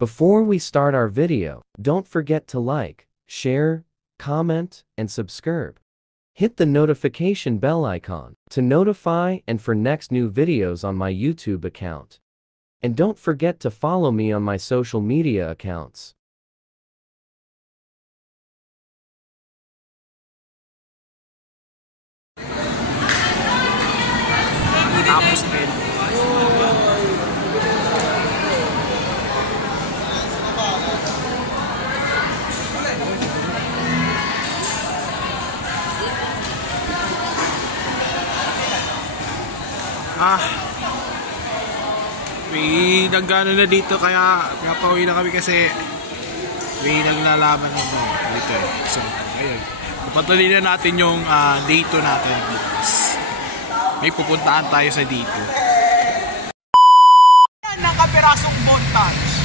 Before we start our video, don't forget to like, share, comment, and subscribe. Hit the notification bell icon to notify and for next new videos on my YouTube account. And don't forget to follow me on my social media accounts. Tapos din. May nagano na dito kaya pauwi na kami kasi may naglalaban na dito eh. So, ayun. Patuloy na natin yung day 2 natin bukas. May pupuntaan tayo sa dito. Yan, nakapirasong montage.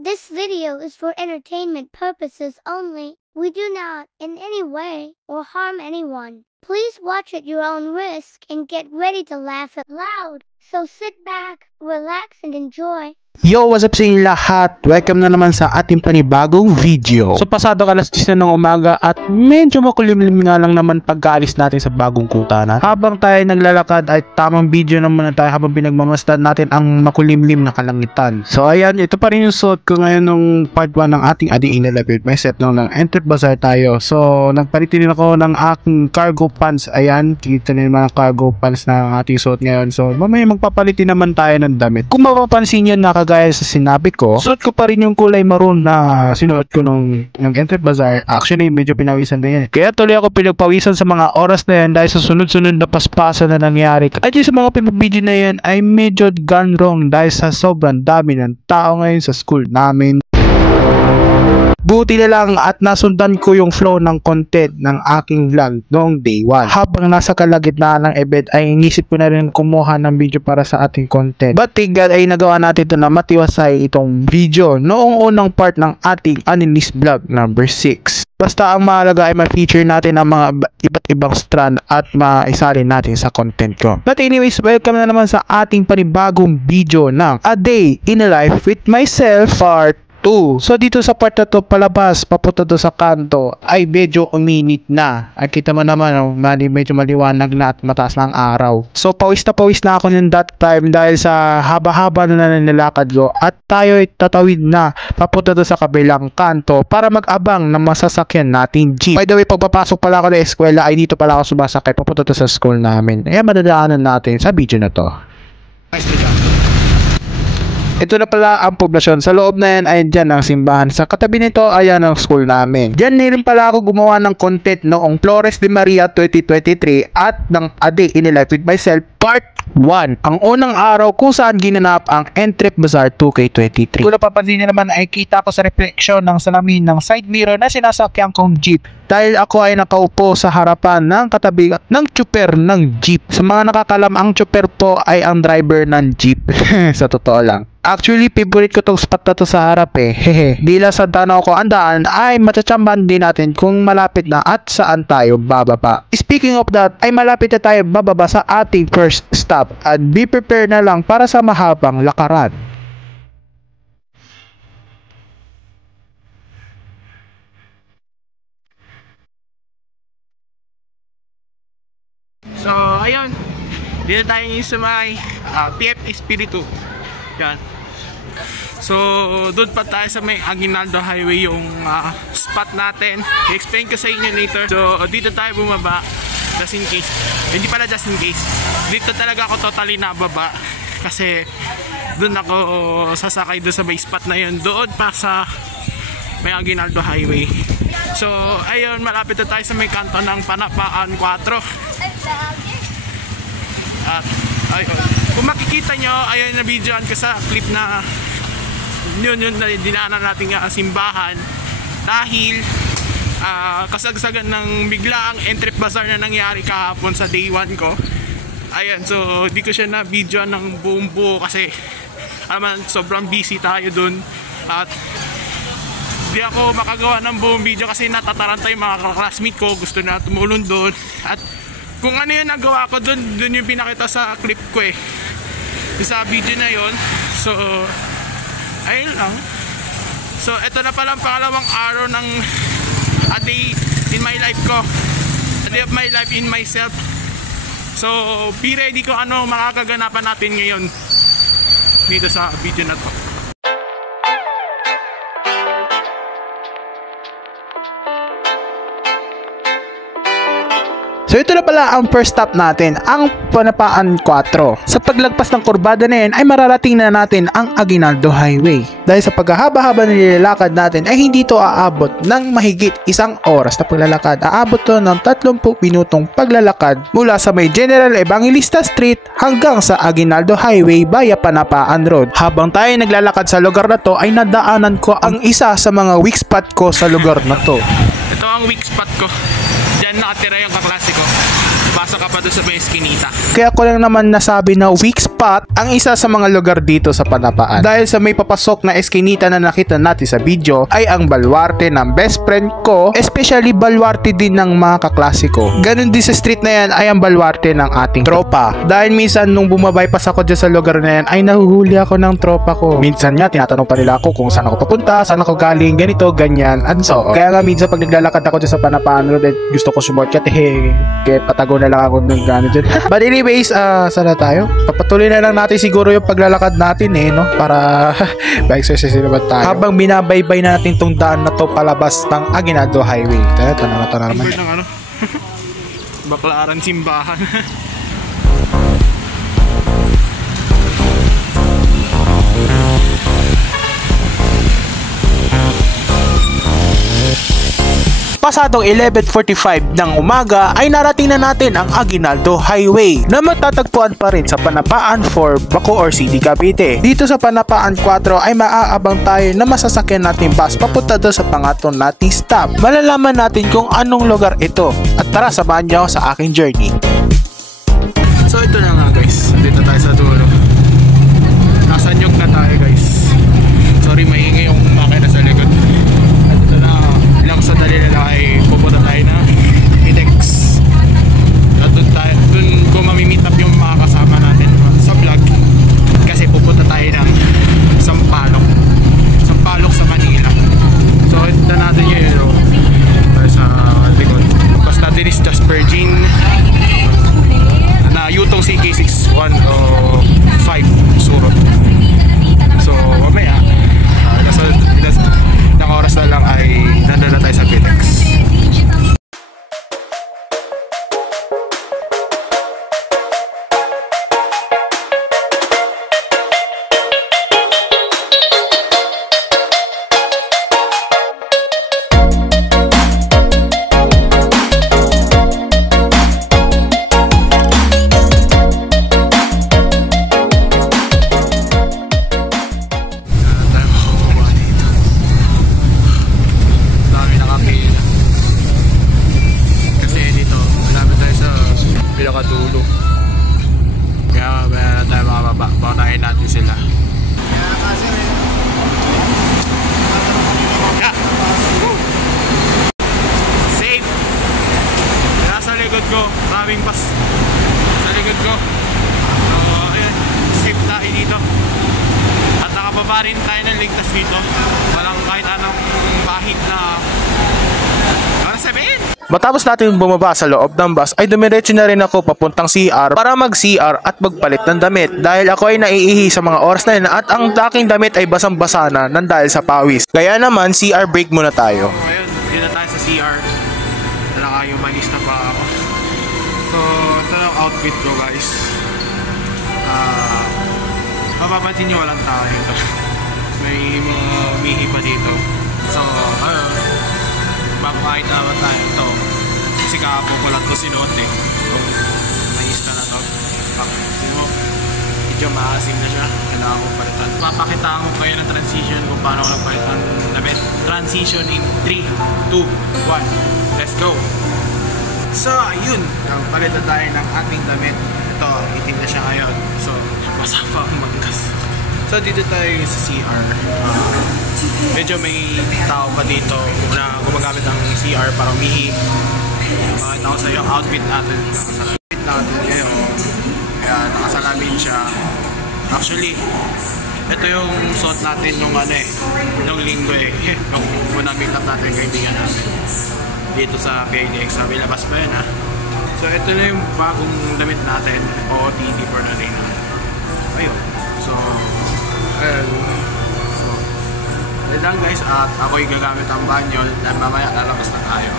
This video is for entertainment purposes only. We do not, in any way, or harm anyone. Please watch at your own risk and get ready to laugh out loud. So sit back, relax, and enjoy. Yo, what's up sa inyo lahat? Welcome na naman sa ating panibagong video. So pasado alas 10 na ng umaga at medyo makulimlim nga lang naman pagkaalis natin sa bagong kutanan. Habang tayo naglalakad ay tamang video naman na tayo habang pinagmamasdan natin ang makulimlim na kalangitan. So ayan, ito pa rin yung suot ko ngayon nung part 1 ng ating Adi Inalapit. May set lang ng Entrep Bazaar tayo. So nagpalit din ako ng aking cargo pants. Ayan, kita nyo naman ang cargo pants na ating suot ngayon. So mamaya magpapalit din naman tayo ng damit. Kung mapapansin nyo na kagaya sa sinabi ko, suot ko pa rin yung kulay maroon na sinuot ko nung Entrep Bazaar. Actually, medyo pinawisan na yan. Kaya tuloy ako pinagpawisan sa mga oras na yan dahil sa sunod-sunod na paspasan na nangyari. At yung sa mga pinag-video na yan ay medyo gone wrong dahil sa sobrang dami ng tao ngayon sa school namin. Buti na lang at nasundan ko yung flow ng content ng aking vlog noong day 1. Habang nasa kalagitnaan ng event ay inisip ko na rin kumuha ng video para sa ating content. But thank God ay nagawa natin ito na matiwasay itong video noong unang part ng ating Anilis vlog number 6. Basta ang mahalaga ay ma-feature natin ang mga iba't ibang strand at maisalin natin sa content ko. But anyways, welcome na naman sa ating panibagong video ng A Day in a Life with Myself Part 2. So dito sa part na to, palabas, papunta to sa kanto, ay medyo uminit na. Ay kita mo naman, medyo maliwanag na at mataas na ang araw. So pawis na ako ng that time dahil sa haba-haba na nilalakad ko. At tayo ay tatawid na papunta to sa kabilang kanto para mag-abang ng masasakyan natin jeep. By the way, pagpapasok pala ako ng eskwela ay dito pala ako sumasakay papunta to sa school namin. Ayan, madadaanan natin sa video na to. Ito na pala ang poblasyon. Sa loob na yan ay dyan ang simbahan. Sa katabi nito ayan ang school namin. Diyan rin pala ako gumawa ng content noong Flores de Maria 2023 at ng A Day in a Life with Myself Part 1. Ang unang araw kung saan ginanap ang Entrep Bazaar 2K23. Kung napapansin niyo naman ay kita ko sa refleksyon ng salamin ng side mirror na sinasakyan kong jeep. Dahil ako ay nakaupo sa harapan ng katabi ng chopper ng jeep. Sa mga nakakalam, ang chopper po ay ang driver ng jeep. Sa totoo lang. Actually, favorite ko tong spot na to sa harap eh. Hehe. Dila sa tanaw ko ang daan ay matachamban din natin kung malapit na at saan tayo bababa. Speaking of that, ay malapit na tayo bababa sa ating first stop at be prepared na lang para sa mahabang lakaran. So, ayun. Dito tayo yung sa may TF Espiritu. Yan. So, doon pa tayo sa may Aguinaldo Highway yung spot natin. I-explain ko sa inyo later. So, dito tayo bumaba. Just in case. Hindi pala just in case. Dito talaga ako totally nababa. Kasi, doon ako sasakay doon sa may spot na yun. Doon pa sa may Aguinaldo Highway. So, ayun. Malapit na tayo sa may kanto ng Panapaan 4. At, ayun. Kung makikita nyo, ayun na videoan ko sa clip na yun na dinaanan natin simbahan dahil kasagsagan ng biglaang Entrep Bazaar na nangyari kahapon sa day 1 ko. Ayan, so di ko siya na video ng buong buo kasi naman sobrang busy tayo dun at di ako makagawa ng buong video kasi natataranta yung mga classmate ko, gusto na tumulong dun at kung ano yung nagawa ko dun yung pinakita sa clip ko sa video na yon. So ayun lang. So ito na pala ang pangalawang araw ng a day in my life ko, a day of my life in myself. So be ready kung ano makakaganapan natin ngayon dito sa video na to. So ito na pala ang first stop natin, ang Panapaan 4. Sa paglagpas ng kurbada na yan ay mararating na natin ang Aguinaldo Highway. Dahil sa paghahaba-haba na nilalakad natin ay hindi to aabot ng mahigit 1 oras na paglalakad. Aabot to ng 30 minutong paglalakad mula sa may General Evangelista Street hanggang sa Aguinaldo Highway via Panapaan Road. Habang tayo naglalakad sa lugar na to ay nadaanan ko ang isa sa mga weak spot ko sa lugar na to. Ito ang weak spot ko. Diyan nakatira yung kaklase ko. Pasok ka pa doon sa may eskinita. Kaya ko lang naman nasabi na weak spot ang isa sa mga lugar dito sa Panapaan. Dahil sa may papasok na eskinita na nakita natin sa video ay ang balwarte ng best friend ko, especially balwarte din ng mga kaklase ko. Ganun din sa street na yan ay ang balwarte ng ating tropa. Dahil minsan nung bumabypass ako dyan sa lugar na yan ay nahuhuli ako ng tropa ko. Minsan nga tinatanong pa nila ako kung saan ako papunta, saan ako galing, ganito, ganyan, and so on. Kaya nga minsan pag naglalakad ako dyan sa Panapaan Road gusto ko shortcut kaya patago na lang ako ng gano'n dyan. But anyways, saan na tayo? Papatuloy na lang natin siguro yung paglalakad natin no? Para ba-exercise naman tayo. Habang binabaybay na natin tong daan na to palabas ng Aguinaldo Highway. Ito na naman. Ng ano? Baklaran simbahan. Pasadong 11:45 ng umaga ay narating na natin ang Aguinaldo Highway na matatagpuan pa rin sa Panapaan 4, Bacoor City, Cavite. Dito sa Panapaan 4 ay maaabang tayo na masasakyan natin bus papunta doon sa pangatlong nating stop. Malalaman natin kung anong lugar ito at tara samahan niyo sa aking journey. So ito na nga guys, dito tayo sa dulo. Nasa Nyug na tayo guys. Sorry, maingay yung makina sa likod. At ito na, ilang sandali na lang ay pupunta tayo na Pitex. At dun ko mamimit up yung mga kasama natin sa vlog. Kasi pupunta tayo ng Sampaloc sa Manila. So ito natin yun tayo sa likod. Pas natin is Jasper Jean na Yutong CK6105 Surot. So mamaya ilang oras na lang ay nandun na tayo sa Pitex. Pinakadulo. Kaya na tayo makababa. Paunahin natin sila. Yeah. Safe. Nasa likod ko. Maraming bus sa likod ko. So, ayan. Safe tayo dito. At nakababa rin tayo ng ligtas dito. Walang kahit anong bahid na sabihin. Matapos natin bumaba sa loob ng bus ay dumiretso na rin ako papuntang CR para mag-CR at magpalit ng damit dahil ako ay naiihi sa mga oras na yun at ang aking damit ay basang-basa na nang dahil sa pawis. Kaya naman CR break muna tayo. So, ayun, yun na tayo sa CR. Talaga yung manis na pa ako. So ito na ang outfit ko guys. Mapapansin nyo walang tao ito. May mga umihi pa dito. So bakit naman tayo ito kasi kahapon ko lang ito sinuot itong maista na ito. Bakit mo medyo maasim na siya, kailangan ko palitan. Papakitaan ko kayo ng transition kung paano ko nagpalitan damit. Transition in 3, 2, 1, let's go. So ayun, palitan tayo ng ating damit. ito, itim na siya ngayon. So, basa pa ang manggas. So, dito tayo sa CR. Medyo may tao pa dito na gumagamit ng CR para umihi. Makita ko sa iyo, outfit natin. Outfit natin ngayon. Ayan, nakasalamin siya. Actually, ito yung suot natin nung nung linggo nung unang meet up natin, kaibigan natin. Dito sa PIDX, sabi labas pa yun So, ito na yung bagong damit natin. OOTD for na rin natin. Ayun. So, ayun lang guys, at ako'y gagamit ang banyo at mamaya lalabas na tayo.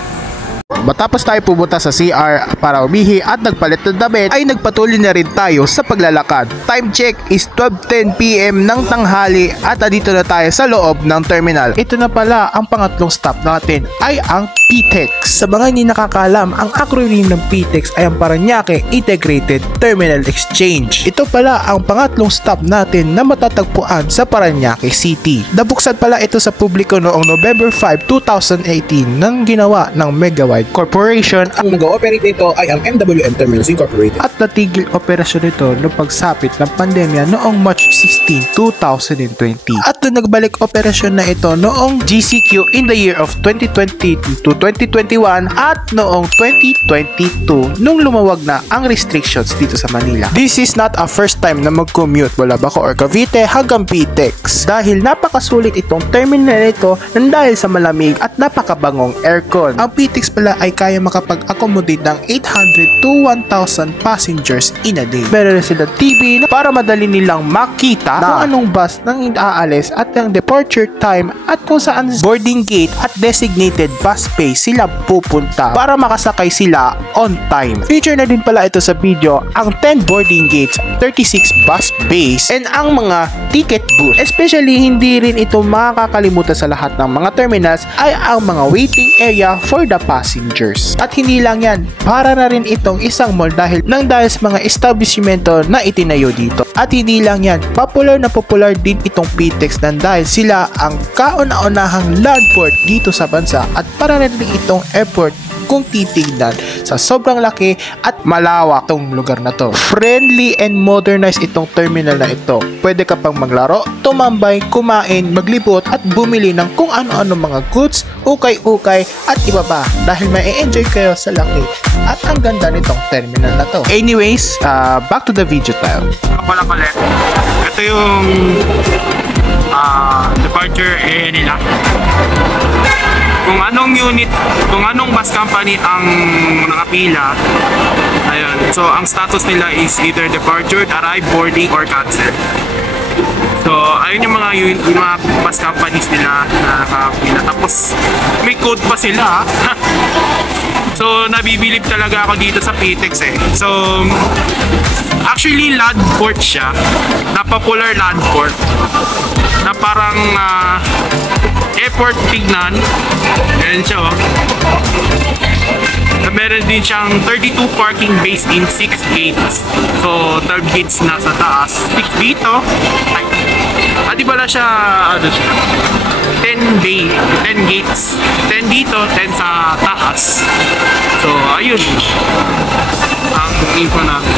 Matapos tayo pumunta sa CR para umihi at nagpalit ng damit, ay nagpatuloy na rin tayo sa paglalakad. Time check is 12:10 PM ng tanghali at dito na tayo sa loob ng terminal. Ito na pala ang pangatlong stop natin ay ang PTEX. Sa mga hindi nakakaalam, ang acronym ng PTEX ay ang Parañaque Integrated Terminal Exchange. Ito pala ang pangatlong stop natin na matatagpuan sa Parañaque City. Nabuksan pala ito sa publiko noong November 5, 2018 nang ginawa ng Megawide Corporation. Ang nag-ooperate nito ay ang MWM Terminals Incorporated. At natigil operasyon ito noong pagsapit ng pandemya noong March 16, 2020. At nagbalik operasyon na ito noong GCQ in the year of 2020 to 2021 at noong 2022 nung lumawag na ang restrictions dito sa Manila. This is not a first time na mag-commute mula Baco or Cavite hanggang PTEX dahil napakasulit itong terminal nito nang dahil sa malamig at napakabangong aircon. Ang PTEX pala ay kaya makapag-accommodate ng 800 to 1,000 passengers in a day. Meron na silang TV para madali nilang makita kung anong bus nang aalis at ang departure time at kung saan boarding gate at designated bus space sila pupunta para makasakay sila on time. Feature na din pala ito sa video ang 10 boarding gates, 36 bus bays, and ang mga ticket booth. Especially hindi rin ito makakalimutan sa lahat ng mga terminals ay ang mga waiting area for the passengers. At hindi lang yan, para na rin itong isang mall dahil sa mga establishmento na itinayo dito. At hindi lang yan, popular na popular din itong PTEX dahil sila ang kauna-unahang land port dito sa bansa at para rin itong airport kung titignan sa sobrang laki at malawak itong lugar na to. Friendly and modernized itong terminal na ito. Pwede ka pang maglaro, tumambay, kumain, maglibot at bumili ng kung ano-ano mga goods, ukay-ukay at iba pa dahil may enjoy kayo sa laki at ang ganda nitong terminal na to. Anyways, back to the video tayo. Pala pala, ito yung departure area nila. Kung anong unit, kung anong bus company ang nakapila, ayun. So, ang status nila is either departure, arrive, boarding, or cancel. So, ayun yung mga bus companies nila na nakapila. Tapos, may code pa sila. So, nabibilib talaga ako dito sa PTEX So, actually, land port siya. Na-popular land port. Na parang airport tignan. Ayan siya meron din siyang 32 parking bays in 6 gates. So, 12 gates na sa taas. 6 dito. Di pala siya, 10 gates. 10 dito, 10 sa taas. So, ayun. Ang info natin.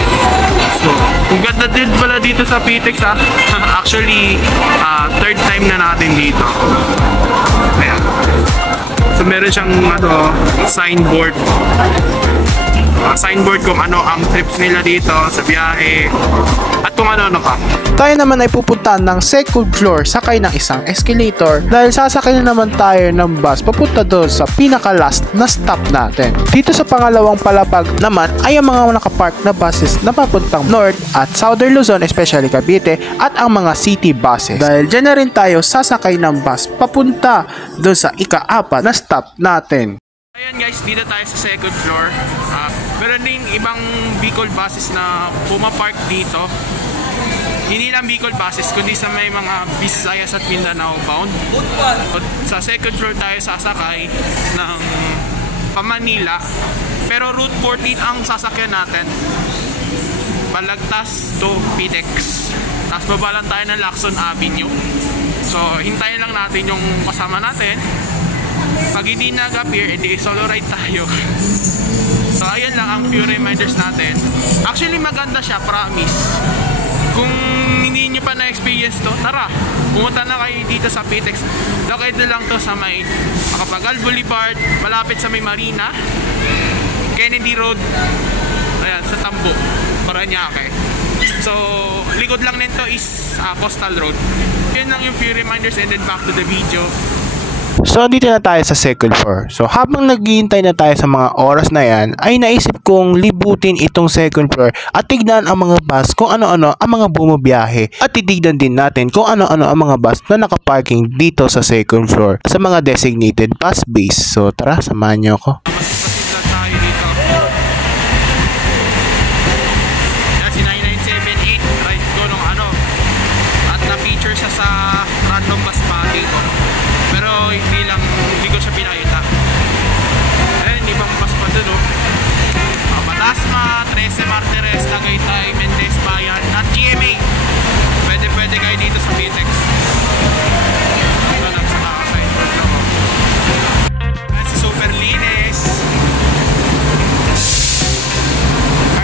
So, ang ganda din pala dito sa PTEX Actually, third time na natin dito. Ayan. So, meron siyang signboard. Signboard kung ano ang trips nila dito sa biyahe at kung ano-ano pa. Tayo naman ay pupuntahan ng second floor sakay ng isang escalator dahil sasakay na naman tayo ng bus papunta doon sa pinaka-last na stop natin. Dito sa pangalawang palapag naman ay ang mga nakapark na buses na papuntang North at Southern Luzon, especially Cavite, at ang mga city buses. Dahil dyan na rin tayo sasakay ng bus papunta doon sa ika-apat na stop natin. Ayan guys, dito tayo sa second floor. Meron din ibang Bicol buses na pumapark dito. Hindi lang Bicol buses, kundi sa may mga Visayas at Mindanao bound. Sa second floor tayo sasakay ng Manila. Pero Route 14 ang sasakyan natin. Balagtas to PTEX. Tapos baba lang tayo ng Lacson Avenue. So, hintayin lang natin yung kasama natin. Pag hindi nag-appear, edi solo ride tayo. So ayun lang ang few reminders natin. Actually maganda siya, promise. Kung hindi nyo pa na-experience to, tara, pumunta na kayo dito sa PTEX. Located lang to sa may Macapagal Boulevard, malapit sa may Marina, Kennedy Road, ayan, sa Tambo, Paranaque. So, likod lang nito is Coastal Road. Yun lang yung few reminders and then back to the video. So, dito na tayo sa second floor. So, habang naghihintay na tayo sa mga oras na yan, ay naisip kong libutin itong second floor at tignan ang mga bus kung ano-ano ang mga bumabiyahe. At titignan din natin kung ano-ano ang mga bus na nakaparking dito sa second floor sa mga designated bus base. So, tara, samahan niyo ako. Masipasiglan tayo dito. Yan si 9978, ride ko nung ano. At na-feature siya sa random bus pa dito. Pero hindi ko siya pinakita. Ayun, ibang bus pa dun, oh. Batasma, 13 Martires, Tagaytay, Mendez, Bayan, at GMA. Pwede kayo dito sa PTEX. Ito lang sa nakaside road lang, oh. Ayan si Super Linis.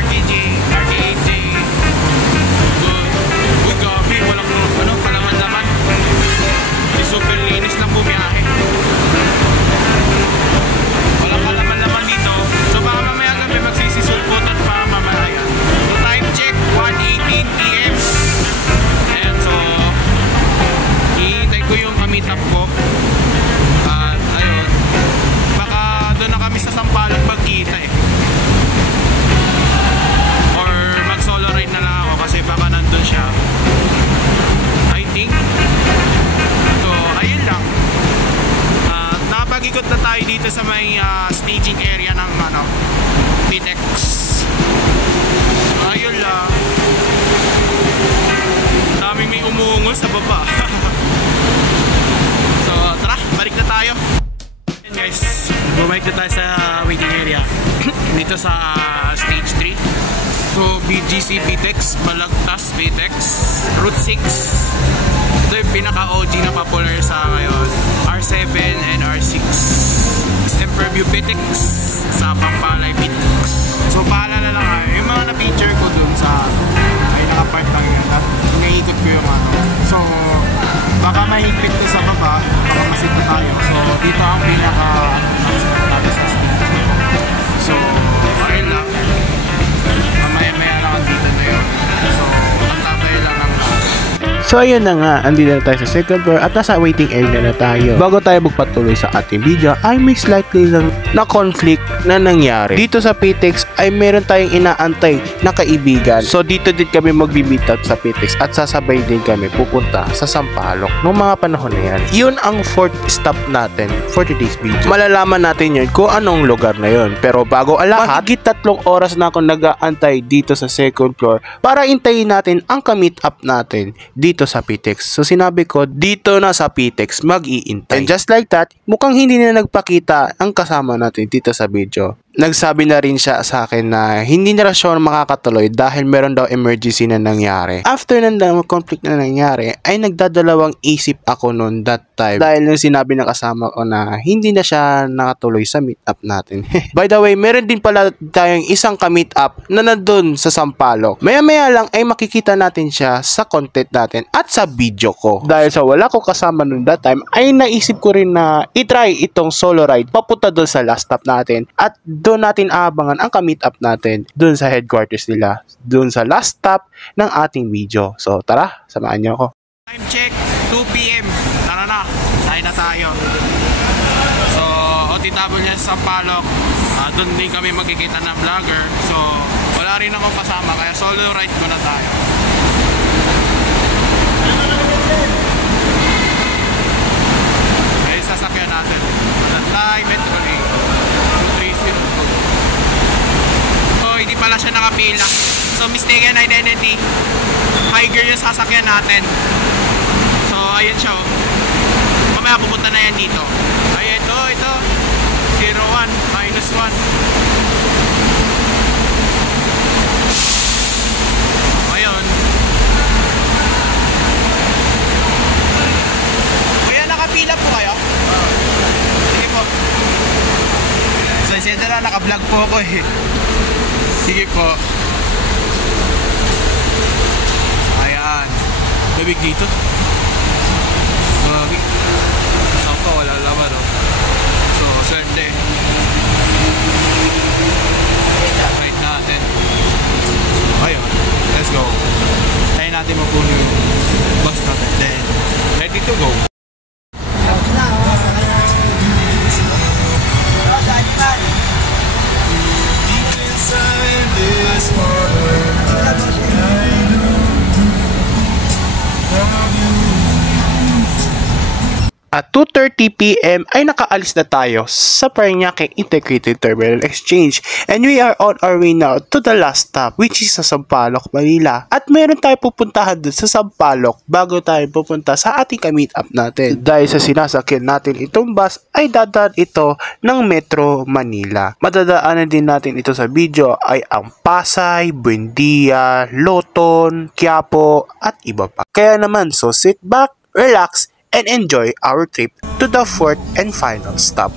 RKJ, RKJ. Good gabi, walang kalaman naman. Si Super Linis lang bumiyahe. Walang kalaman naman dito. So baka mamaya kami magsisisulputan pa mamaya. So time check, 1:18 PM. And so hihintay ko yung meet up ko. At ayun, baka doon na kami sa Sampaloc magkita eh. Or mag solo ride na lang ako kasi baka nandun siya. I think. So ayun lang. Nakapag-ikot na tayo dito sa may staging area ng PTEX. So ayun lang. Daming may umungol sa baba. So tara, balik na tayo. Ayan guys, bumalik na tayo sa waiting area. Dito sa stage 3. So BGC PTEX, Balagtas PTEX, Route 6. Ito yung pinaka-OG na popular sa ngayon, R7 and R6. Emperor View PTEX sa Pampalay PTEX. So paalala lang yung mga na-feature ko dun sa ay naka-park lang yun at iniikot ko yung so baka mahigpit ko sa baba, baka masito tayo. So dito ang pinaka sa stage. So ayun lang, mamaya lang dito na yun. So ang tatay lang ang So ayun na nga, andito na tayo sa second floor at nasa waiting area na tayo. Bago tayo magpatuloy sa ating video, ay may slightly lang na conflict na nangyari. Dito sa PTEX ay meron tayong inaantay na kaibigan. So dito din kami magbi-meet up sa PTEX at sasabay din kami pupunta sa Sampaloc noong mga panahon na yan. Yun ang fourth stop natin for today's video. Malalaman natin yun kung anong lugar na yun. Pero bago ang lahat, mahigit 3 oras na ako nag-aantay dito sa second floor para intayin natin ang ka-meet up natin dito sa PTEX. So sinabi ko, dito na sa PTEX mag-iintay. And just like that, mukhang hindi na nagpakita ang kasama natin dito sa video. Nagsabi na rin siya sa akin na hindi na siya makakatuloy dahil meron daw emergency na nangyari. After ng conflict na nangyari, ay nagdadalawang isip ako noon that time. Dahil nung sinabi ng kasama ko na hindi na siya nakatuloy sa meet up natin. By the way, meron din pala tayong isang ka-meet up na nandun sa Sampaloc. Maya-maya lang ay makikita natin siya sa content natin at sa video ko. Dahil sa wala ko kasama noon that time, ay naisip ko rin na itry itong solo ride papunta doon sa last stop natin at doon natin aabangan ang ka-meet up natin doon sa headquarters nila, doon sa last stop ng ating video. So tara, samahan niyo ako. Time check, 2 PM. Tara na, tayo na tayo. So, OTW niya sa Sampaloc. Doon din kami magkikita ng vlogger. So, wala rin akong kasama, kaya solo ride ko na tayo. Ayun, sasakyan natin. Tatay, Metroly. 230. So, hindi pala siya nakapila. So, mistaken identity. Higher yung sasakyan natin. So, ayun siya. Mamaya pupunta na yan dito. Ay, ito. 01, -1. Ayun. Kaya nakapila po kayo? Sige po. naka-vlog po ako eh. Sige po. Ayan. Labig dito. Labig. Sakto, wala laman oh. So, swerte. Right natin. Ayun. Let's go. Tayo natin mapuno yung bus natin. Then, ready to go. At 2:30 PM ay nakaalis na tayo sa Parañaque Integrated Terminal Exchange and we are on our way now to the last stop which is sa Sampaloc, Manila. At meron tayo pupuntahan dun sa Sampaloc bago tayo pupunta sa ating ka-meet up natin. Dahil sa sinasakyan natin itong bus ay dadaan ito ng Metro Manila. Madadaanan din natin ito sa video ay ang Pasay, Buendia, Loton, Quiapo at iba pa. Kaya naman so sit back, relax, and enjoy our trip to the fourth and final stop.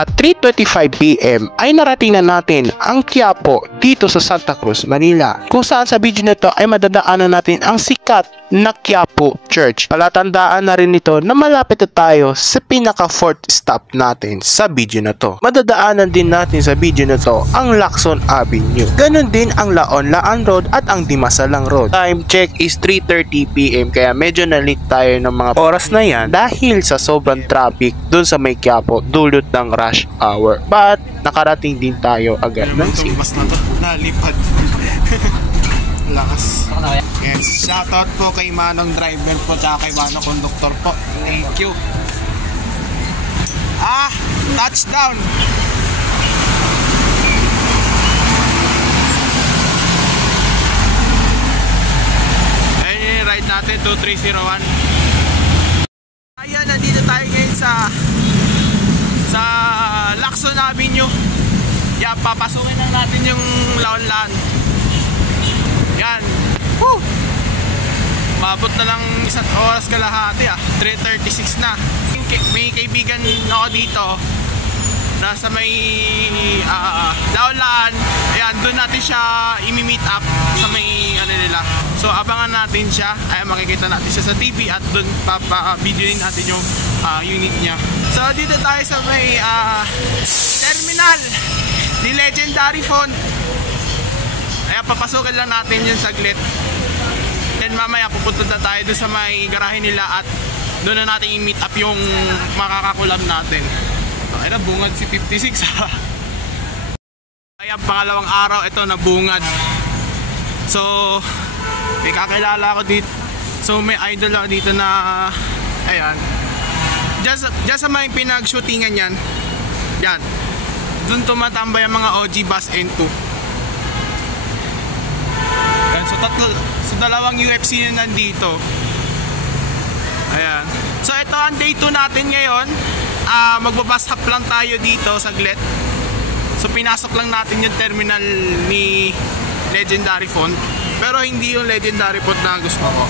At 3:25 PM ay narating na natin ang Quiapo dito sa Santa Cruz, Manila. Kung saan sa video nito ay madadaanan natin ang sikat na Quiapo Church. Palatandaan na rin ito na malapit na tayo sa pinaka-fourth stop natin sa video na to. Madadaanan din natin sa video na to ang Lacson Avenue. Ganon din ang Laon-Laan Road at ang Dimasalang Road. Time check is 3:30 PM kaya medyo na-late tayo ng mga oras na yan dahil sa sobrang traffic dun sa may Quiapo dulot ng rush hour. But nakarating din tayo agad ng bus na to. Nalipad. Lakas. Yes. Shoutout po kay Manong driver po tsaka kay Manong conductor po. Thank you. Touchdown. Ayun yung ride natin 2301. Ayan, nandito tayo ngayon sa Lacson Avenue. Yan, papasukin lang natin yung laon-lan. Yan. Woo! Mabot na lang 1 oras kalahati 3:36 na. May kaibigan ako dito. Nasa may laon-lan. Ayan, doon natin siya imi-meet up sa may ano nila. So abangan natin siya. Ay makikita natin siya sa TV at doon videoin natin yung unit niya. So dito tayo sa may terminal ni Legendary Font. Ayan, papasukin lang natin yun saglit. Then mamaya pupunta na tayo doon sa may garahe nila at doon na natin i-meet up yung makakakulab natin. Ay, nabungad si 56 Ayan, pangalawang araw ito nabungad. So may kakilala ako dito. So may idol ako dito na ayan. Diyan sa may pinag-shootingan yan. Yan. Doon tumatambay ang mga OG Bus N2. Ayan, so dalawang UFC na nandito. Ayan. So ito ang day 2 natin ngayon. Magbabus hop lang tayo dito saglit. So pinasok lang natin yung terminal ni Legendary Font. Pero hindi yung Legendary Font na gusto ko.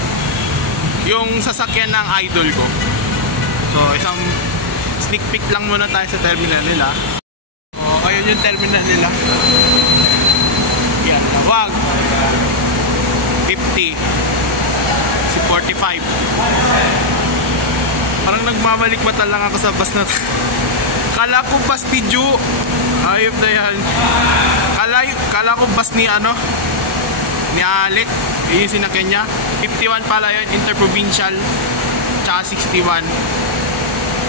Yung sasakyan ng idol ko. So isang sneak peek lang muna tayo sa terminal nila. O ayun yung terminal nila. Yan, wag 50 si 45. Parang nagmamalik mata lang ako sa bus na to. Kala ko bus ni Ju. Ayop na yan. Kala ko bus ni ano, ni Alec. Yung sinakyan niya 51 pala yun, interprovincial. Tsaka 61.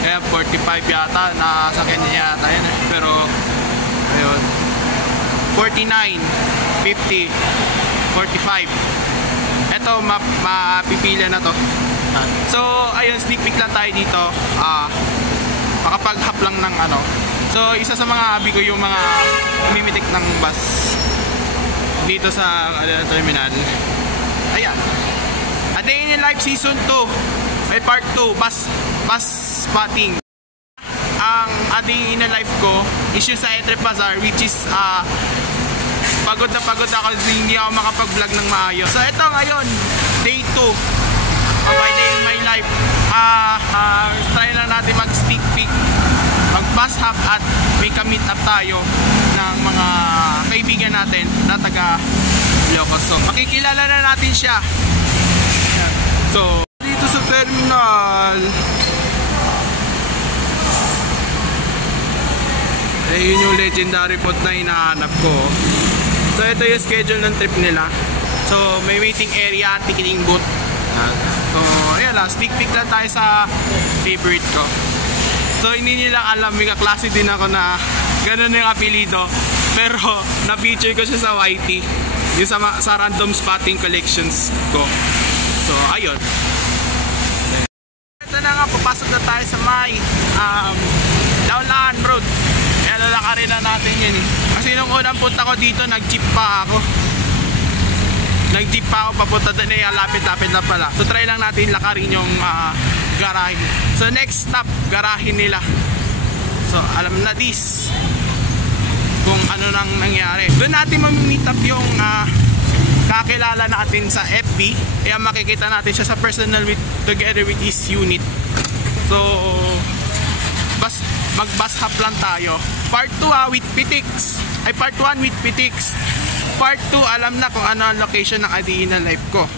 Kaya 45 yata. Nasakyan niya yata yun Pero ayun, 49 50 45. Eto mapipila na to. So ayun, sneak peek lang tayo dito. Makapag-hop lang ng ano. So isa sa mga hobby ko yung mga umimitik ng bus dito sa terminal. Ayan, A Day in Life Season 2 may part 2, bus spotting. Ang A Day in Life ko is yung sa Entre Bazaar, which is pagod na pagod ako, hindi ako makapag-vlog ng maayos. So ito ngayon, day 2 My Day in My Life. Try na natin mag-sneak peek, mag-bus hop at may ka-meet up tayo ng mga kaibigan natin na taga Ilocos. So makikilala na natin siya. So dito sa terminal, ayun yung Legendary Font na hinahanap ko. So ito yung schedule ng trip nila. So may waiting area, ticketing booth. So ayan lang, sneak peek lang tayo sa favorite ko. So hindi nila alam, may kaklase din ako na ganun yung apelido. Pero na-feature ko siya sa YT, yung sa random spotting collections ko. So ayun. Ito na nga, papasok na tayo sa may Laon-lan Road. Kaya lalakarin na natin yun Kasi nung unang punta ko dito, nag-jeep pa ako. Papunta doon lapit-lapit na pala. So try lang natin lakarin yung garahe. So next stop, garahe nila. So alam na this kung ano nang nangyari. Doon natin ma-meet up yung kakilala natin sa FB. Kaya makikita natin siya sa personal together with his unit. So mag-bus hop lang tayo. Part 2 with Pitix. Ay part 1 with Pitix. Part 2, alam na kung ano ang location ng A Day in Life ko.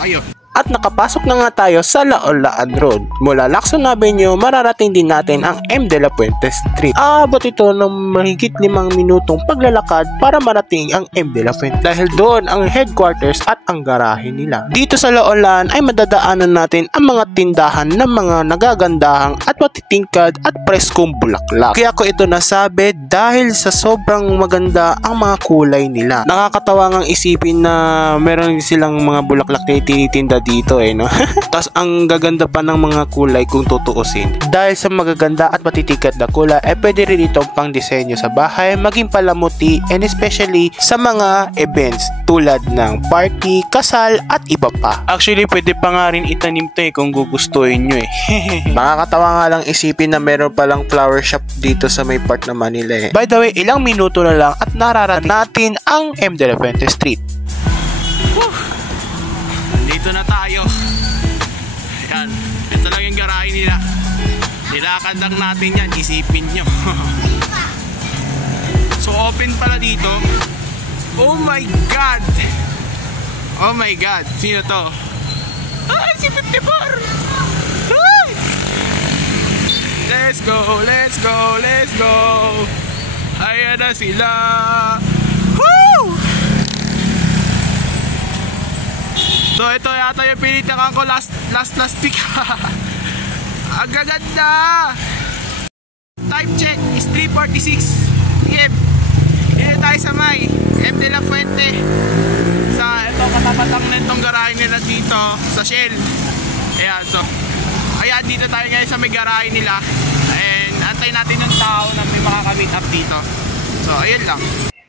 Ayun. At nakapasok na nga tayo sa Laon-lan Road. Mula Lacson Avenue, mararating din natin ang M. de la Puente Street. Aabot ito ng mahigit 5 minutong paglalakad para marating ang M. de la Puente. Dahil doon ang headquarters at ang garahe nila. Dito sa Laon-lan ay madadaanan natin ang mga tindahan ng mga nagagandahang at matitingkad at preskong bulaklak. Kaya ko ito nasabi dahil sa sobrang maganda ang mga kulay nila. Nakakatawa ngang isipin na meron silang mga bulaklak na tinitinda dito eh, no? Tapos ang gaganda pa ng mga kulay kung tutuusin. Dahil sa magaganda at matitikat na kulay, pwede rin itong pang disenyo sa bahay, maging palamuti, and especially sa mga events tulad ng party, kasal, at iba pa. Actually, pwede pa nga rin itanim to eh kung gugustuhin nyo eh. Makakatawa nga lang isipin na meron palang flower shop dito sa may part ng Manila eh. By the way, ilang minuto na lang at nararating natin ang M. de la Fuente Street. Nandito na tayo. Yan, ito lang yung garahe nila. Nilakad lang natin yan, isipin nyo. So open pala dito. Oh my God! Oh my God, sino to? Ay, si 54! Ay! Let's go, let's go, let's go! Ayan na sila! Woo! So ito yata yung pinitakan ko last week. Ang gaganda! Time check is 3:46 PM. Dito tayo sa may M. de la Fuente. Sa ito katatatang na itong garahe nila dito sa Shell. Ayan, so ayan, dito tayo ngayon sa may garahe nila. And antay natin ng tao na may makakamit up dito. So ayun lang.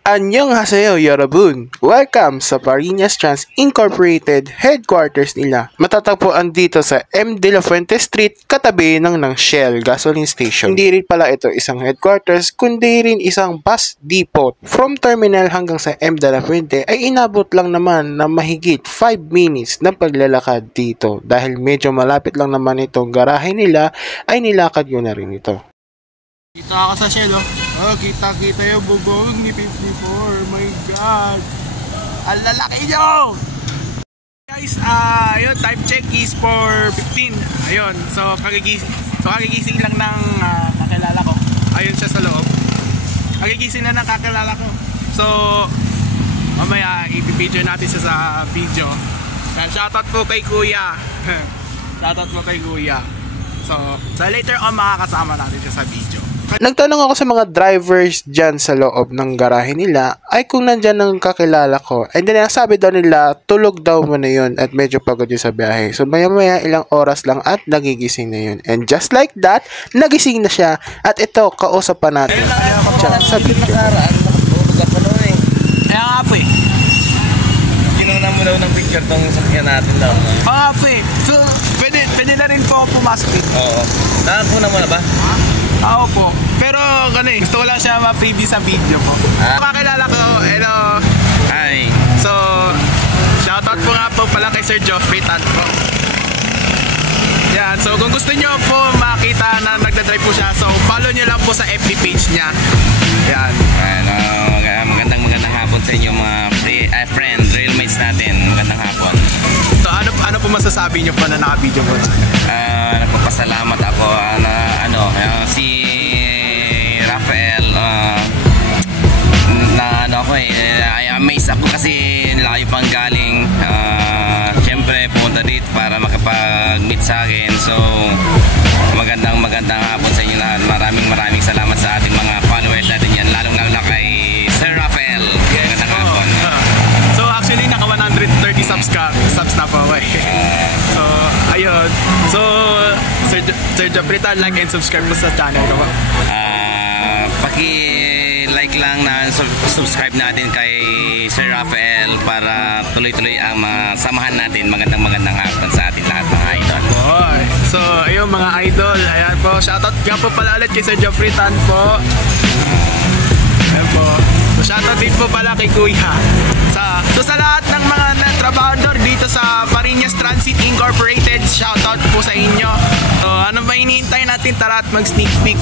Annyeonghaseyo yorobun! Welcome sa Parinas Trans Incorporated headquarters nila. Matatagpuan dito sa M. de la Fuente Street, katabi ng Shell gasoline station. Hindi rin pala ito isang headquarters, kundi rin isang bus depot. From terminal hanggang sa M. de la Fuente ay inabot lang naman na mahigit 5 minutes na paglalakad dito. Dahil medyo malapit lang naman itong garahe nila, ay nilakad yun na rin ito. Kita ako sa Shell, oh. Oh, kita yung bugog ni 54. My God. Ang lalaki nyo! Guys, yun, time check is 4:15. Ayun, so kagigising lang ng kakilala ko. Ayun siya sa loob. Kagigising na ng kakilala ko. So, mamaya ipipidyo natin siya sa video. Shoutout po kay Kuya. Shoutout po kay Kuya. So later on makakasama natin siya sa video. Nagtanong ako sa mga drivers dyan sa loob ng garahe nila ay kung nandyan ang kakilala ko. And then sabi daw nila, tulog daw mo na yun at medyo pagod yun sa biyahe. So maya ilang oras lang at nagigising na yun. And just like that, nagising na siya. At ito, kausap pa natin dyan sa video. Kaya nga po eh. Kinuna mo daw ng picture tong sakyan natin daw. Ah, po eh. So, pwede na rin po ako pumasok eh. Oo. Nakakuna mo na ba? Oo po. Pero gusto ko lang siya ma-preview sa video po. Makakilala ko, hello. Hi. So, shoutout po nga po pala kay Sir Geoffrey Tan po. Yan, so kung gusto nyo po makita na nagdadrive po siya, so follow nyo lang po sa FB page niya. Yan. Magandang hapon sa inyo mga friend, railmates natin. Magandang hapon. So ano po masasabi nyo po na naka-video po? Nagpapasalamat ako si Rafael na ako I amaze ako kasi nilaki pang galing syempre pumunta dito para makapag-meet sa akin. So magandang hapon sa inyo lahat. Maraming salamat sa ating mga followers natin yan, lalong kay Sir Rafael. Magandang hapon. So actually naka 130 subs na po so ayun. So Sir Geoffrey Tan, like and subscribe po sa channel ko po. Paki-like lang na subscribe natin kay Sir Rafael para tuloy-tuloy ang samahan natin. Magandang hapon sa ating lahat mga idol. Boy. So ayun mga idol, ayan po, shoutout nga po pala ulit kay Sir Geoffrey Tan po. Ayan po. So shoutout din po pala kay Kuya. So sa lahat ng mga trabahador dito sa Parinas Transit Incorporated, shoutout po sa inyo. So ano ba hinihintay natin? Tara at mag-sneak peek.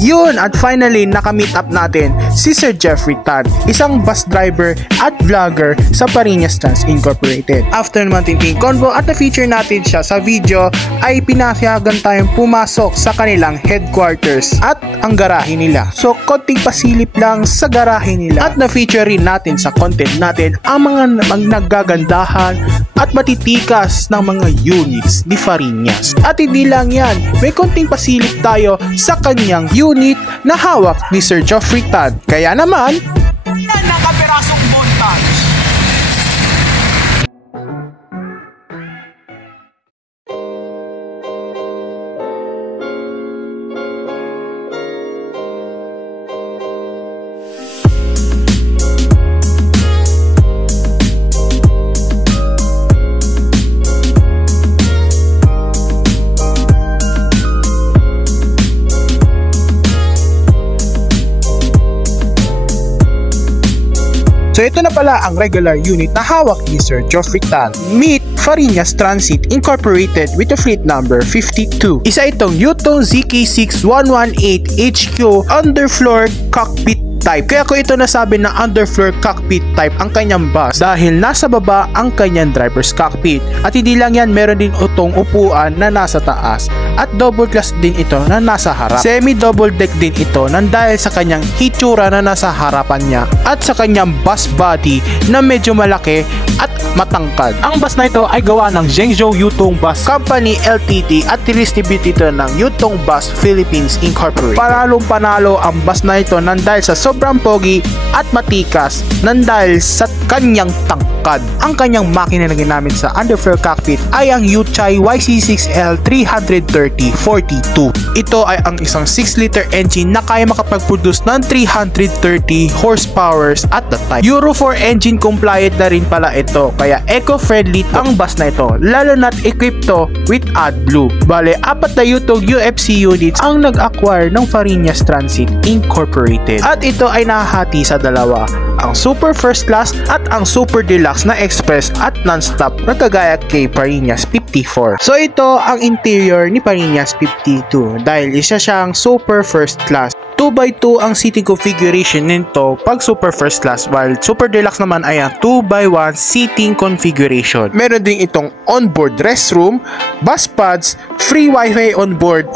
Yun, at finally nakamit up natin si Sir Geoffrey Tan, isang bus driver at vlogger sa Parinas Trans Incorporated. After naman tinting convo at na-feature natin siya sa video, ay pinahayagan tayong pumasok sa kanilang headquarters at ang garahe nila. So konting pasilip lang sa garahe nila at na-feature rin natin sa content natin ang mga naggagandahan at matitikas ng mga units ni Parinas. At hindi lang yan, may konting pasilip tayo sa kanyang unit na hawak ni Sir Geoffrey Tan. Kaya naman, yan ang kapirasong montage. So ito na pala ang regular unit na hawak ni Sir Geoffrey Tan. Meet Fariñas Transit Incorporated with the fleet number 52. Isa itong Yutong ZK6118 HQ underfloor cockpit type. Kaya ko ito nasabi na underfloor cockpit type ang kanyang bus dahil nasa baba ang kanyang driver's cockpit. At hindi lang yan, meron din itong upuan na nasa taas at double class din ito na nasa harap. Semi double deck din ito nang dahil sa kanyang hitsura na nasa harapan niya at sa kanyang bus body na medyo malaki at matangkad. Ang bus na ito ay gawa ng Zhengzhou Yutong Bus Company Ltd at distribute ito ng Yutong Bus Philippines Incorporated. Panalong panalo ang bus na ito nang dahil sa sobrang pogi at matikas nang dahil sa kanyang tangkad. Ang kanyang makina na ginamit sa underfloor cockpit ay ang Yuchai YC6L 330-42. Ito ay ang isang 6-liter engine na kaya makapag-produce ng 330 horsepower at the time. Euro 4 engine compliant na rin pala ito, kaya eco-friendly ang bus na ito, lalo na't equipped to with AdBlue. Bale, 4 na Yutong UFC units ang nag-acquire ng Fariñas Transit Incorporated. At ito ay nahahati sa dalawa, ang Super First Class at ang Super Deluxe na Express at Non-Stop na kagaya kay Fariñas 54. So ito ang interior ni Fariñas 52 dahil isa siyang Super First Class. 2x2 ang seating configuration nito pag Super First Class, while Super Deluxe naman ay ang 2x1 seating configuration. Meron din itong onboard restroom, bus pads, free wifi onboard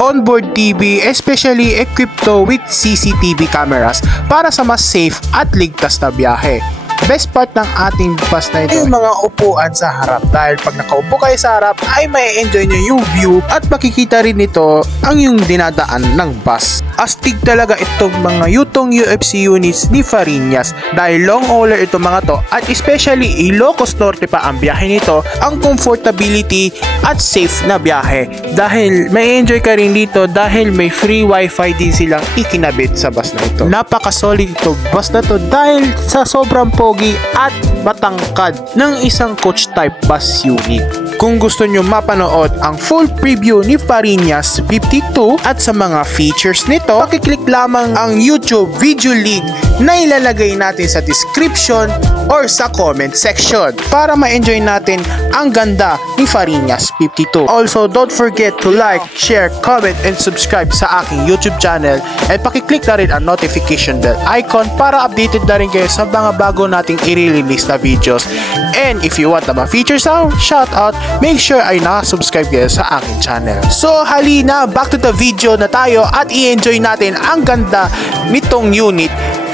TV, especially equipped to with CCTV cameras para sa mas safe at ligtas na biyahe. Best part ng ating bus na ito ay yung mga upuan sa harap dahil pag nakaupo kayo sa harap ay may enjoy nyo yung view at makikita rin nito ang yung dinadaan ng bus. Astig talaga itong mga Yutong UFC units ni Fariñas dahil long hauler ito mga to at especially Ilocos Norte pa ang biyahe nito, ang comfortability at safe na biyahe dahil may enjoy ka rin dito dahil may free wifi din silang ikinabit sa bus na ito. Napaka-solid itong bus na to dahil sa sobrang pogi at matangkad ng isang coach type bus unit. Kung gusto nyo mapanood ang full preview ni Fariñas 52 at sa mga features nito, pakiclick lamang ang YouTube video link na ilalagay natin sa description or sa comment section para ma-enjoy natin ang ganda ni Fariñas 52. Also, don't forget to like, share, comment, and subscribe sa aking YouTube channel and pakiclick na rin ang notification bell icon para updated na rin kayo sa mga bago nating i-release na videos. And if you want na ma-feature sa shout out, make sure ay nakasubscribe kayo sa aking channel. So halina, back to the video na tayo at i-enjoy natin ang ganda nitong unit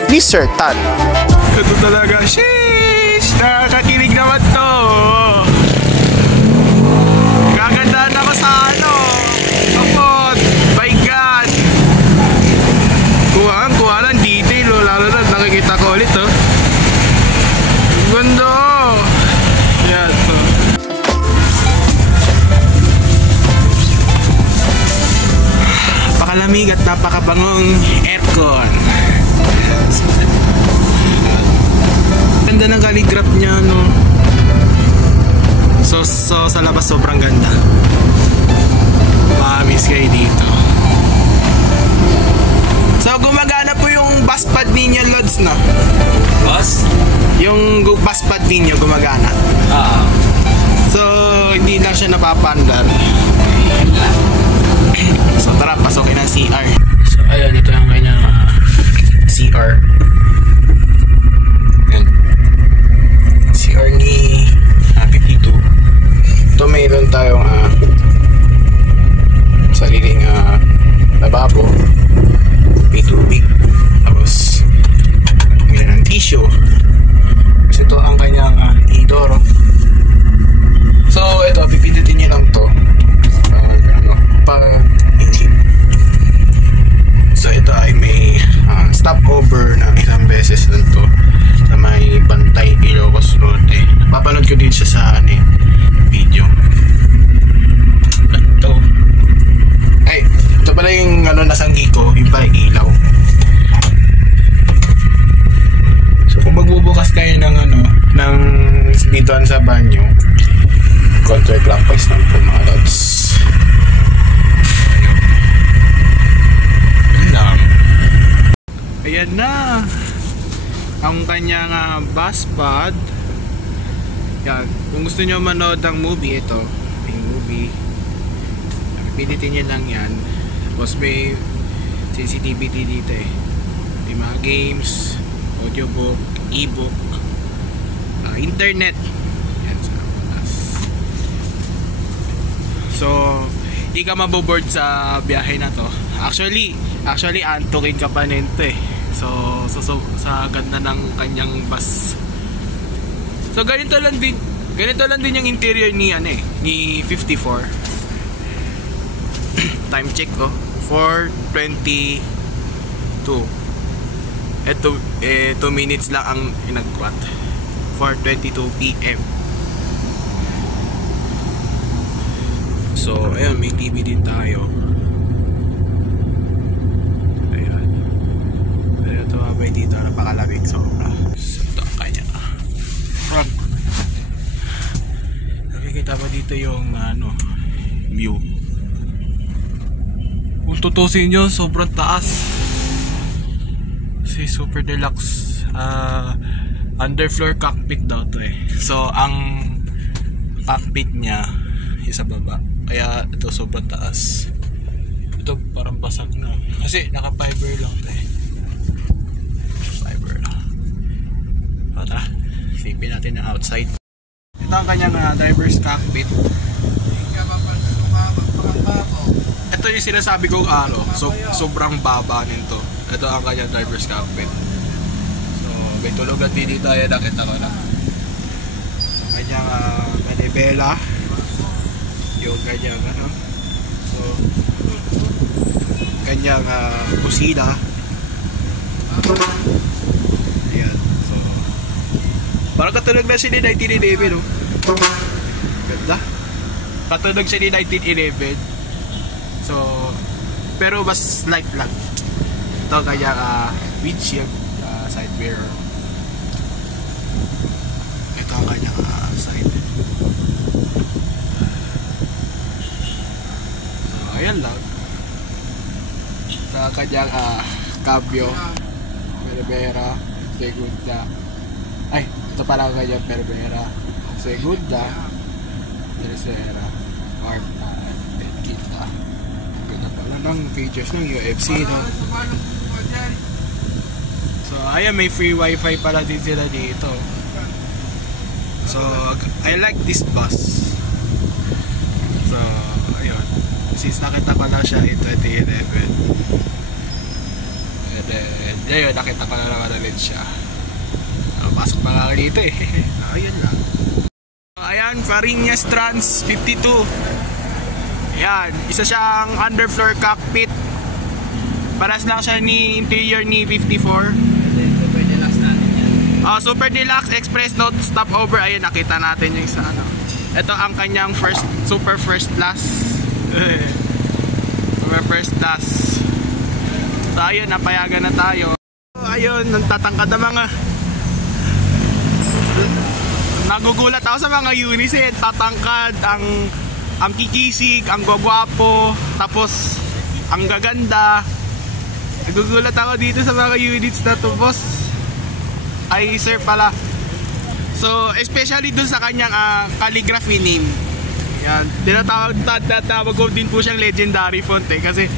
ni Sir Tan. Ito talaga, sheesh! Nakakakilig naman to! Gagandaan ako sa ano! Kapot! My God! Kuha lang detail, lalo na nakikita ko ulit, oh. Ganda! Yan, so. Napakalamig at napakabangong aircon. Ganda ng kaligraph niya, no? So sa labas sobrang ganda. Mamiss kayo dito. So gumagana po yung bus pad ninyo, Lods, na? Boss? Yung bus pad ninyo gumagana. So hindi lang siya napapandar. So tara, pasokin ang CR. So ayun, ito yung kanyang CR. Ayan. CR ni 52. Ito mayroon tayong sariling lababo, may tubig, tapos mayroon ng tissue. Tapos ito ang kanyang indoor. So ito, pipindutin nyo lang to pag engine. So ito ay may stopover na isang beses lang to sa may Bantay, Ilocos Norte. Papanood ko din siya sa video. Ito ay, ito pala yung nasanggi ko, yung pala ilaw. So kung magbubukas kayo ng ng ditoan sa banyo, counterclockwise lang po mga lods. Ayan na. ang kanyang bus pad. Yan, kung gusto nyo manood ng movie, ito yung movie, pilitin nyo lang yan. Tapos may sensitivity dito may mga games, audiobook, ebook, internet. Yan sa taas. So hindi ka maboboard sa biyahe na to. Actually antukin ka pa nito so sa ganda ng kanyang bus. So ganito lang din yung interior ni ni 54. Time check 4:22. Ito 2 minutes lang ang inagkwat. 4:22 PM. So ayan, may TV din tayo. Ayan. Pero tumabay dito, napakalamig sobra. So ito kanya front. Nakikita ba dito yung view? Kung tutusin nyo, sobrang taas. Si super deluxe underfloor cockpit daw to So ang cockpit niya isa baba, kaya ito sobrang taas. Ito parang basag na kasi naka fiber lang fiber lang. Tara, silipin natin ang outside. Ito ang kanyang driver's cockpit. Ito yung sinasabi kong sobrang baba nito. Ito ang kanyang driver's cockpit. So may tulugan din dito, ayan, nakita ko na. So kanyang manibela, yung kanyang so kanyang kusina. Ayan, so parang katulog na siya ni 1911 ganda, katulog siya ni 1911. So pero mas light lang. Ito kanyang windshield, side mirror. Ito ang kanyang side. So ayan lang. Ito ang kanyang cambio, Berbera, Segunda. Ay, ito pala ang kanyang Berbera, Segunda, Tercera, Cuarta, and Quinta. Ganda pala ng features ng UFC, no? So ayan, may free wifi pala din sila dito. So I like this bus. So ayun, since nakita ko lang siya in 2011, and then ayun, nakita ko na naman ulit siya. Pasok pa nga dito ayun lang. Ayan, Fariñas Trans 52. Ayan, isa siyang underfloor cockpit. Paras lang siya ni interior ni 54. Super Deluxe natin yan. Super Deluxe Express Note Stopover. Ayun, nakita natin yung isa Ito ang kanyang super first class. Super first class. So ayun, napayagan na tayo. So, ayun, nantatangkad na mga nagugulat ako sa mga unisex. Tatangkad, ang kikisig, ang gwagwapo, tapos ang gaganda. Nagugulat ako dito sa mga units na to, boss. Ay, sir pala. So, especially dun sa kanyang calligraphy name. Yan, tinatawag ko din po siyang legendary font kasi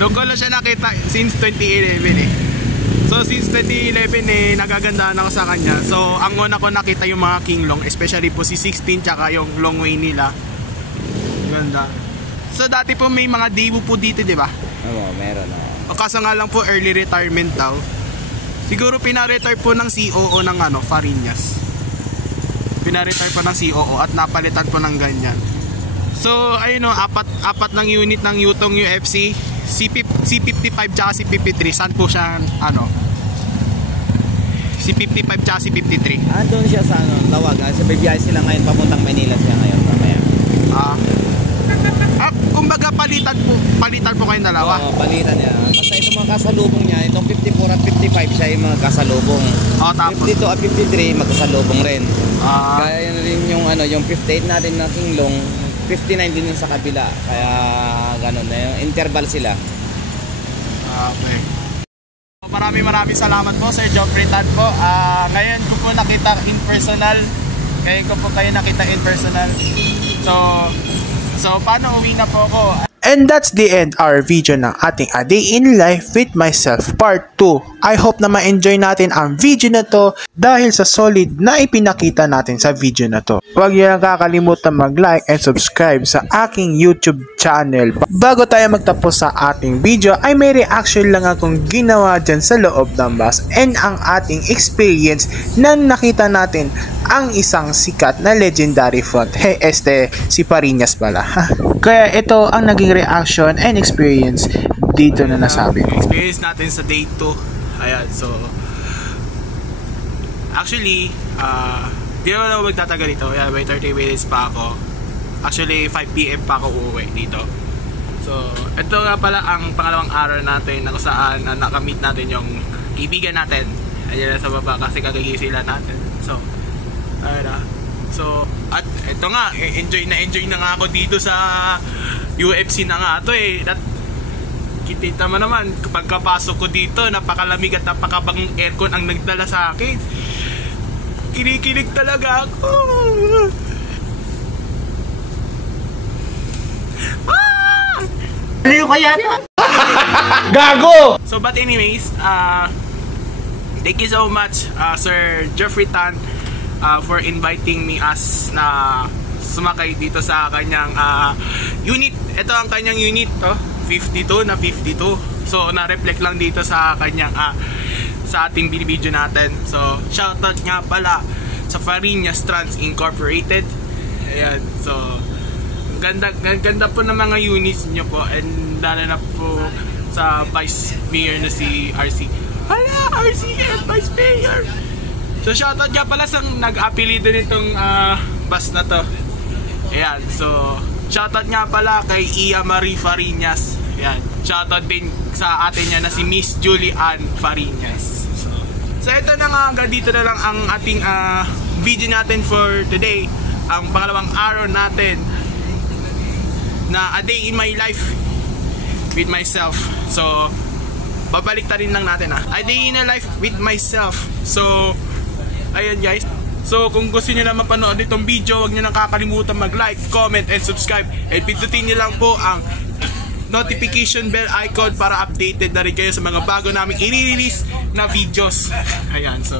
doon ko lang siya nakita since 2011 So, since 2011 nagagandaan ako sa kanya. So, ang una ko nakita yung mga King Long, especially po si 16 tsaka yung long way nila. Ganda. So, dati po may mga Daewoo po dito, di ba? Oo, meron na. Kaso nga lang po early retirement daw. Siguro pina-retire po ng COO ng Fariñas. Pina-retire po ng COO at napalitan po ng ganyan. So ayun apat ng unit ng Yutong UFC, C55 tsaka C53. Saan po siya C55 tsaka C53? Andun siya sa Lawag. Sa bibiyahe sila ngayon, papuntang Manila siya ngayon mamaya. Kumbaga palitan po kayo dalawa. Oo, palitan niya. Basta itong mga kasalubong niya, itong 54 at 55 siya yung mga kasalubong. Tapos 52 at 53 magkasalubong rin. Kaya yun rin yung 58 natin na King Long, 59 din yung sa kabila. Kaya ganun na yung interval sila. Okay. Maraming salamat po Sir Geoffrey Tan po. Ngayon ko po nakita in personal. So paano uwi na po ako? And that's the end our video ng ating A Day in Life with Myself Part 2. I hope na ma-enjoy natin ang video na to dahil sa solid na ipinakita natin sa video na to. Huwag niyo lang kakalimutan mag-like and subscribe sa aking YouTube channel. Bago tayo magtapos sa ating video ay may reaction lang akong ginawa dyan sa loob ng bus and ang ating experience na nakita natin ang isang sikat na legendary font. Si Fariñas pala. Kaya ito ang naging reaction and experience dito na nasabi ko. Experience natin sa day 2. Ayan, so actually, di naman ako magtatagal dito. Ayan, may 30 minutes pa ako. Actually, 5 PM pa ako uuwi dito. So, ito nga pala ang pangalawang araw natin na kung saan nakamit natin yung kaibigan natin. Ayan sa baba kasi kagagising natin. So, ayun na. So, at ito nga, enjoy na nga ako dito sa UFC na nga ito eh. Kitita mo naman, kapag kapasok ko dito, napakalamig at napakabang aircon ang nagdala sa akin. Kinikilig talaga ako. Ano yung kaya ito? Gago! So, but anyways, thank you so much, Sir Geoffrey Tan, for inviting me as na sumakay dito sa kanyang unit. Ito ang kanyang unit to, 52 na 52. So na-reflect lang dito sa kanyang sa ating video natin. So shoutout nga pala sa Fariñas Trans Incorporated. Ayan. So ganda po ng mga units nyo po, and lalo na po sa Vice Mayor na si RC. Hala, RC and Vice Mayor. So shoutout nga pala sa nag-apelido nitong bus na to. Ayan, so shoutout nga pala kay Iya Marie Fariñas. Ayan, shoutout din sa atin niya na si Miss Julie Ann Fariñas. So ito na nga, hanggang dito na lang ang ating video natin for today. Ang pangalawang araw natin na A Day in My Life with Myself. So babalik ta rin lang natin A Day in a Life with Myself. So ayan guys. So kung gusto niyo na mapanood itong video, huwag niyo nang kakalimutan mag-like, comment, and subscribe. And pindutin niyo lang po ang notification bell icon para updated na rin kayo sa mga bago namin i-release na videos. Ayan, so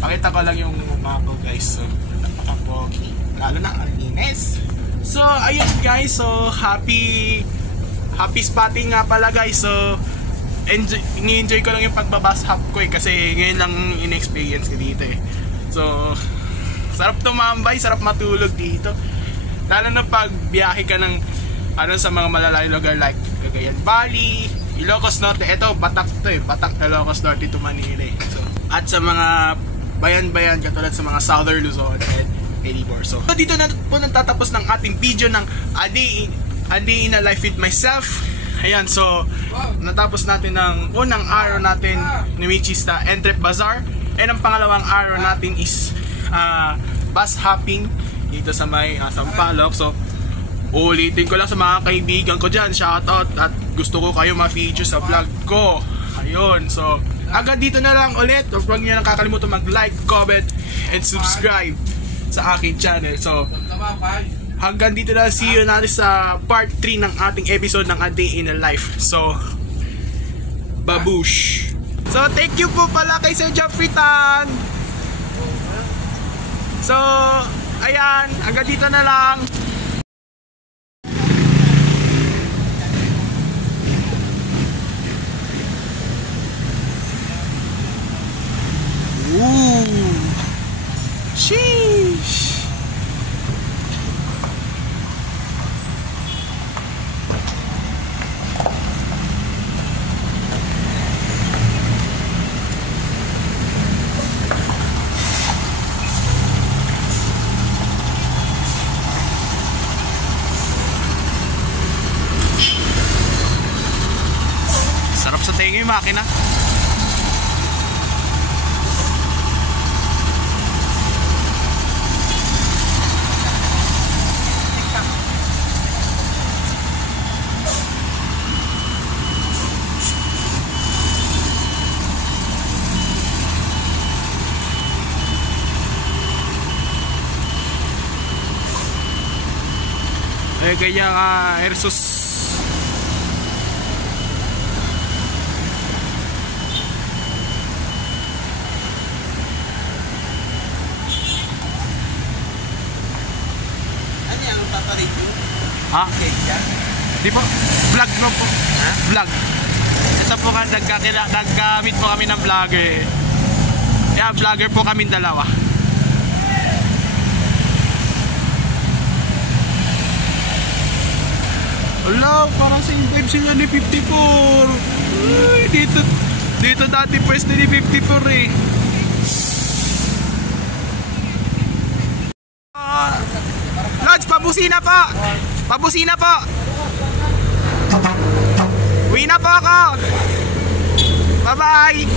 pakita ko lang yung mukha ko guys. So napaka-pogi, lalo na ang linis. So ayun guys, so happy spotting nga pala guys. So ini-enjoy ko lang yung pagbabus hop ko kasi ngayon lang in-experience ko dito eh. So sarap tumambay, sarap matulog dito. Lalo na pag biyahe ka ng sa mga malalayong lugar like Cagayan Valley, Ilocos Norte. Ito, Batak to eh. Batak na Ilocos Norte to Manila eh. So, at sa mga bayan-bayan katulad sa mga Southern Luzon and Edibor. So dito na po natatapos ng ating video ng A Day in a Life with Myself. Ayan, so natapos natin ng unang araw natin ni which is the Entrep Bazaar. And ang pangalawang araw natin is bus hopping dito sa may Sampaloc. So ulitin ko lang sa mga kaibigan ko dyan, shoutout, at gusto ko kayo ma-feature sa vlog ko. Ayun, so agad dito na lang ulit. Huwag niyo nang kakalimutan mag-like, comment, and subscribe sa aking channel. So hanggang dito na, see you natin sa part 3 ng ating episode ng A Day in a Life. So babush. So thank you po pala kay Sir Geoffrey Tan. So ayan, hanggang dito na lang. Ooh, sheesh. Sarap sa tenga yung makina. Ganyang Airsus. Ano yung papalit yun? Ha? Di po, vlog no po. Vlog. Isa po nagkamit po kami ng vlogger. Kaya vlogger po kami dalawa. Wala, parang same vibe sila ni 54. Uy, dito dati pwesto ni 54 eh. Lods, pabusina po! Pabusina po! Uwi na po ako! Bye-bye!